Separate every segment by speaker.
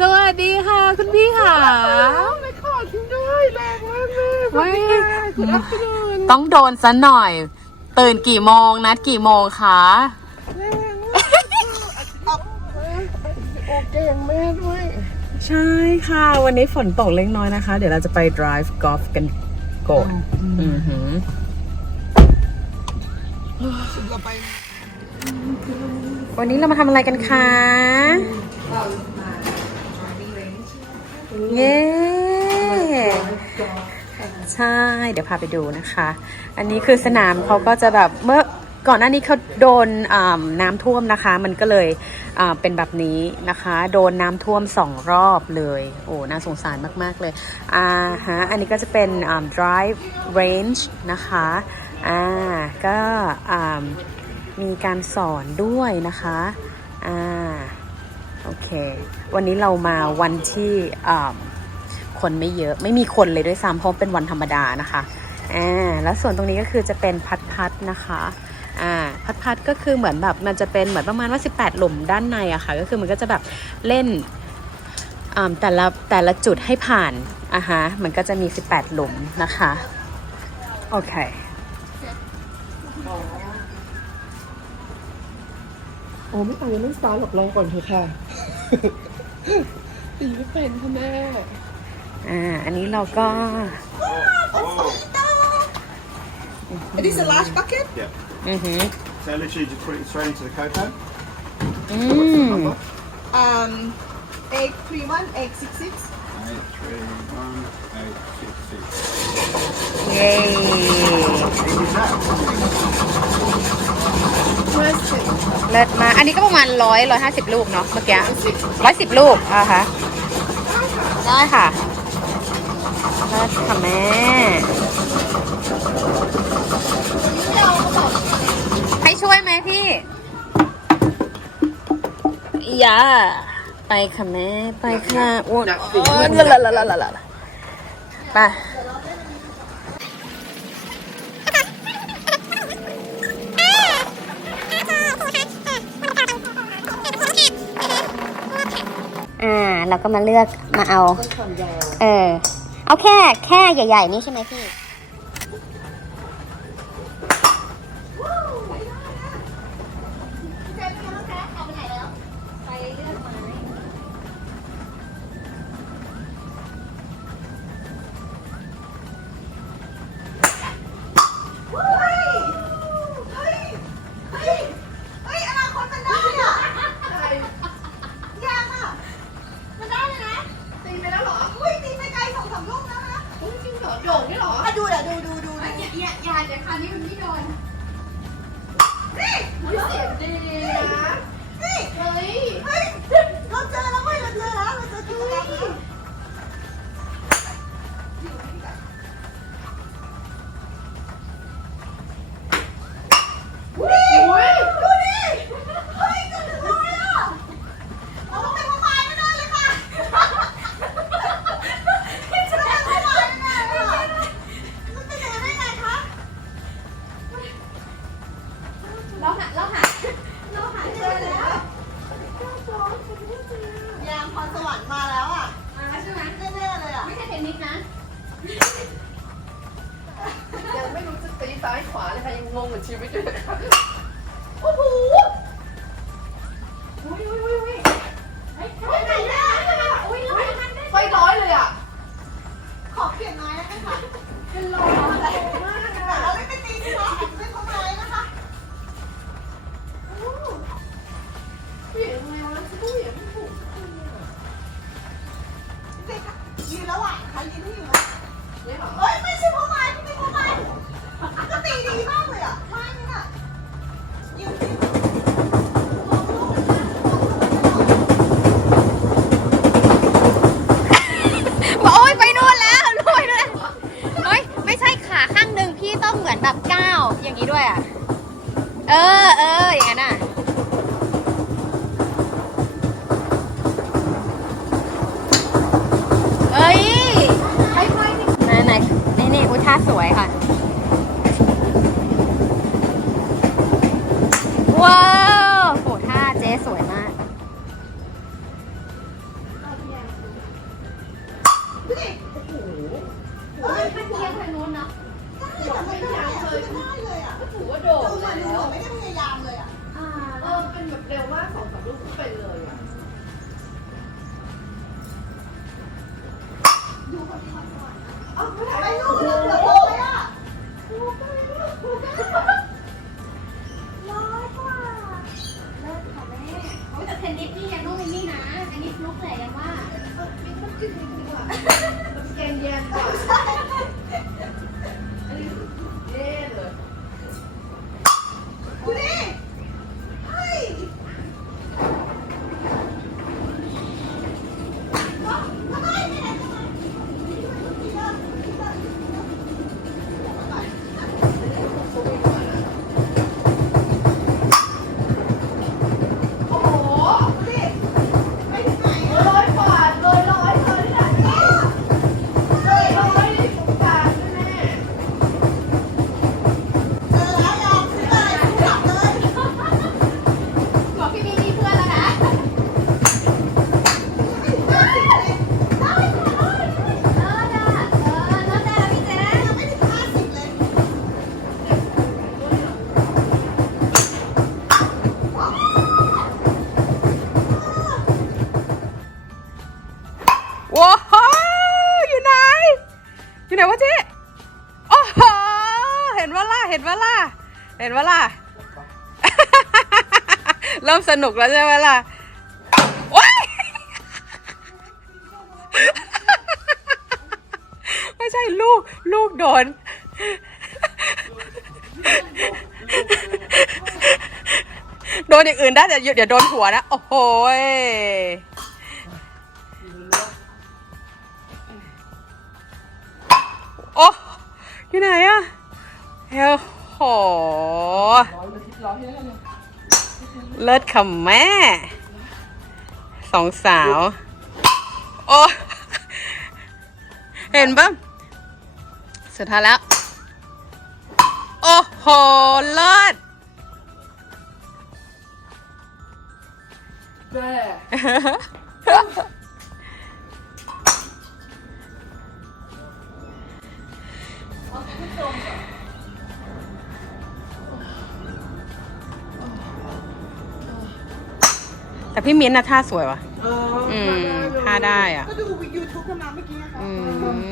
Speaker 1: สวัสดีค่ะ คุณพี่ค่ะ
Speaker 2: ไม่ขอทิ้งด้วยแรงมากเลยสวัสดีค่ะคุณอัพเดน
Speaker 1: ต้องโดนซะหน่อย ตื่นกี่โมงนัดกี่โมงคะ
Speaker 2: แรงมากอัพโอเก่งแม่ด้วย
Speaker 1: ใช่ค่ะ วันนี้ฝนตกเล็กน้อยนะคะ เดี๋ยวเราจะไป drive golf กันก่อนอือหือ
Speaker 2: เราไป
Speaker 1: วันนี้เรามาทำอะไรกันคะ เย้ใช่ เดี๋ยวพาไปดูนะคะ อันนี้คือสนามเขาก็จะแบบเมื่อก่อนหน้านี้เขาโดนน้ำท่วมนะคะ มันก็เลยเป็นแบบนี้นะคะ โดนน้ำท่วมสองรอบเลย โอ้น่าสงสารมาก ๆ เลยอ่าฮะอันนี้ก็จะเป็น drive range นะคะอ่าก็มีการสอนด้วยนะคะอ่า โอเค วันนี้เรามาวันที่คนไม่เยอะไม่มีคนเลยด้วยซ้ำเพราะเป็นวันธรรมดานะคะอ่าแล้วส่วนตรงนี้ก็คือจะเป็นพัดพัดนะคะอ่าพัดพัดก็คือเหมือนแบบมันจะเป็นเหมือนประมาณว่า 18 หลุมด้านในอะค่ะก็คือมันก็จะแบบเล่นแต่ละแต่ละจุดให้ผ่านอะฮะมันก็จะมี 18 หลุมนะคะ โอเค
Speaker 2: โอ้ไม่ต่างยังไม่สตาร์ทหรอกลองก่อนเถอะค่ะ ตีไม่เป็นค่ะแม่
Speaker 1: อ่า อันนี้เราก็
Speaker 2: It is a large bucket
Speaker 3: Yeah.
Speaker 1: อือหือ
Speaker 3: So literally just put it straight into the cocoa.
Speaker 1: อืม
Speaker 3: Number?
Speaker 4: Um, egg three one, egg six six.
Speaker 3: Eight, three, one, eight, six, six.
Speaker 1: เย้
Speaker 3: Easy as that.
Speaker 1: เลิศมากอันนี้ก็ประมาณร้อยร้อยห้าสิบลูกเนาะเมื่อกี้ร้อยสิบลูกอะคะได้ค่ะเลิศค่ะแม่ให้ช่วยไหมพี่อย่าไปค่ะแม่ ไปค่ะโอ้ยโอ้ยละละละละละละไป
Speaker 5: อ่า เราก็มาเลือกมาเอา เออ เอาแค่แค่ใหญ่ ๆ นี่ใช่ไหมพี่
Speaker 4: เลยค่ะยังงง
Speaker 2: กับชีวิตเลย
Speaker 4: โอ้โหอุ้ยอุ้ยอุ้ยอุ้ยเฮ้ยไปไหนเนี่ยอุ้ยร้อยมันได้
Speaker 2: ไฟร้อยเลยอะ
Speaker 4: ขอเปลี่ยนไม้ได้ไหมคะเป็นลมอะไรมากแต่เราไม่ไปตีที่ร้นอาจจะเป็นเพราะไม้นะคะโอ้
Speaker 2: เปลี่ยนยังไงวะฉันก็เปลี่ยนไม่ถูก
Speaker 4: มันเทียงทางโน้นเนาะบอกไม่ยาวเลยง่ายเลยอะถือว่าโดดเลยแล้วไม่ได้พยายามเลยอะเออเป็นแบบเร็วมากสองสามลูกก็เป็นเลยอะดูคนที่ทำสว่างอ๋อไม่ลูกเรือโบเลยอะ
Speaker 5: นว่า
Speaker 4: ล่ะ เห็นว่าล่ะ
Speaker 1: เห็นว่าล่ะ เริ่มสนุกแล้วใช่ไหมล่ะว้ายไม่ใช่ลูก ลูกโดน โดนอย่างอื่นได้แต่เดี๋ยวโดนหัวนะ โอ้โหยโอ้อยู่ไหนอะเฮล โห เลิศค่ะแม่ สองสาว โอ้ เห็นปะสุดท้ายแล้ว โอ้โห เลิศแต่พี่มิ้นท์นะท่าสวยว่ะอืมท่าได้อะ
Speaker 4: ก็ดูยูทูบกันมาเมื่อกี้นะคะ
Speaker 1: อื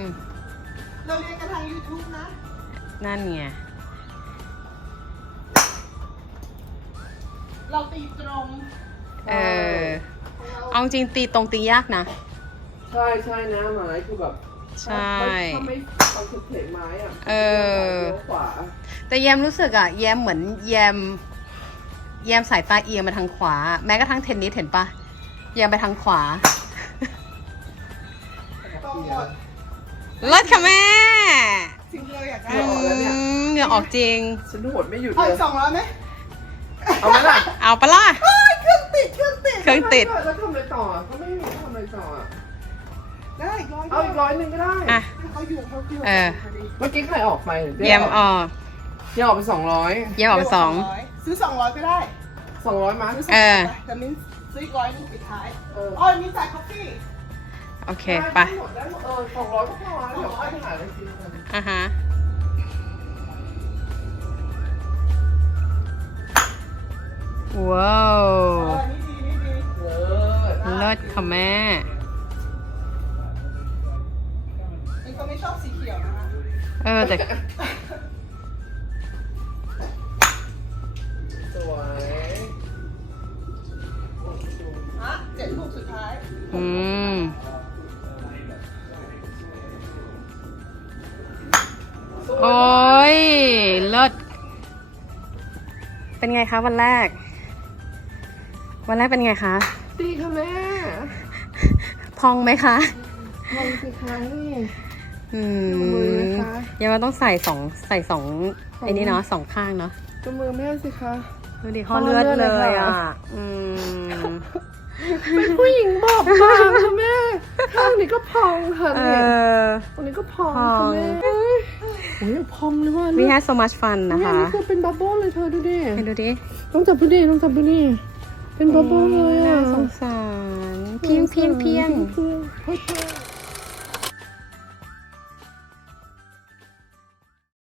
Speaker 1: ม
Speaker 4: เราเรียนกันทางยูทูบนะ
Speaker 1: นั่นไง
Speaker 4: เราตีตรง
Speaker 1: เออเอาจริงตีตรงตียากนะ
Speaker 2: ใช่ใช่นะไม้คือแบบ
Speaker 1: ใช่
Speaker 2: ถ้าไม่เอาสุดเทไม้อะ
Speaker 1: เออ
Speaker 2: เลี้ยวขวา
Speaker 1: แต่แยมรู้สึกอะแยมเหมือนแยม แยมสายตาเอียงมาทางขวา แม้กระทั่งเทนนิสเห็นปะแยมไปทางขวา
Speaker 4: ตรงหมด
Speaker 1: เลิศค่ะแม่
Speaker 4: จริงเลยอยากได้
Speaker 1: อืมเหงื่อออกจริง
Speaker 2: ฉันโหดไม่หยุด
Speaker 4: เอา
Speaker 2: เล
Speaker 4: อี
Speaker 2: ย
Speaker 4: กสองร้อยไหม
Speaker 2: เอาไหมล่ะ
Speaker 1: เอาปะล่ะ
Speaker 4: เฮ้ยเครื่องติดเครื่องติด
Speaker 1: เครื่องติด
Speaker 2: แล้วทำอะไรต่ออะก็ไม่มีทำอะไรต่ออะ
Speaker 4: ได้อีกร้อย
Speaker 2: เอาอีกร้อยหนึ่งก็ได้
Speaker 1: อะ
Speaker 4: เขาอยู่เขาอยู่
Speaker 1: เออ
Speaker 2: เมื่อกี้ใครออกไปหรือ
Speaker 1: แยมออก
Speaker 2: เจ๊ออกไปสองร้อย
Speaker 1: แยมออกไปสอง
Speaker 4: ซื้อสองร้อยก็ได้
Speaker 2: สองร้อยมั้ย
Speaker 4: ซื้อส
Speaker 1: เอ
Speaker 4: องร้
Speaker 1: อ
Speaker 4: อยแต่มิ้นซื้ออีกร้อยหนึงปิดท้าย
Speaker 2: เออ
Speaker 4: อ๋อมิ้นจ่ายคอฟฟี่
Speaker 1: โอเคไป
Speaker 2: ด้หมดได้หมดเออสองร้อยก็พอแล้วเดี๋ยวค่อยไปหาอะไรกินกัน
Speaker 1: อะฮะว้าว
Speaker 4: เออนี่ดีนี่ดี
Speaker 2: เออ
Speaker 1: เลิศค่ะแม่
Speaker 4: เป็นคนไม่ชอบสีเขียวนะคะ
Speaker 1: เออแต่ เป็นไงคะวันแรก วันแรกเป็นไงคะ
Speaker 2: ดีค่ะแม่
Speaker 1: พองไหมคะ
Speaker 2: ลองสิคะนี่
Speaker 1: อื
Speaker 2: ดูมือ
Speaker 1: ม
Speaker 2: นะคะ
Speaker 1: ยังว่าต้องใส่สองใส่สองไอ้นี่เนาะสองข้างเนาะ
Speaker 2: ดูมือแม่สิคะ
Speaker 1: ดูดิข้อเลือดเลยอะอืม
Speaker 2: เป็นผู้หญิงบอบบางค่ะแม่ข้างนี้ก็พองค่ะ
Speaker 1: เอ
Speaker 2: เนี่ย
Speaker 1: อ
Speaker 2: ตรงนี้ก็พอง
Speaker 1: พอง
Speaker 2: ค่ะแม่โอ้ย พองเลยว่ะ
Speaker 1: we
Speaker 2: เนี่ย
Speaker 1: had so much fun นะ
Speaker 2: เนี่ย
Speaker 1: คะ
Speaker 2: นี่คือเป็นบับเบิ้ลเลยเธอดูดิ
Speaker 1: ให้ดูดิ
Speaker 2: ต้องจับดูดิต้องจับดูดิเป็นบับเบิ้ลเลย
Speaker 1: น่า
Speaker 2: อะ
Speaker 1: สงสาร เพียงเพียงเพียง
Speaker 2: เพียงเพียง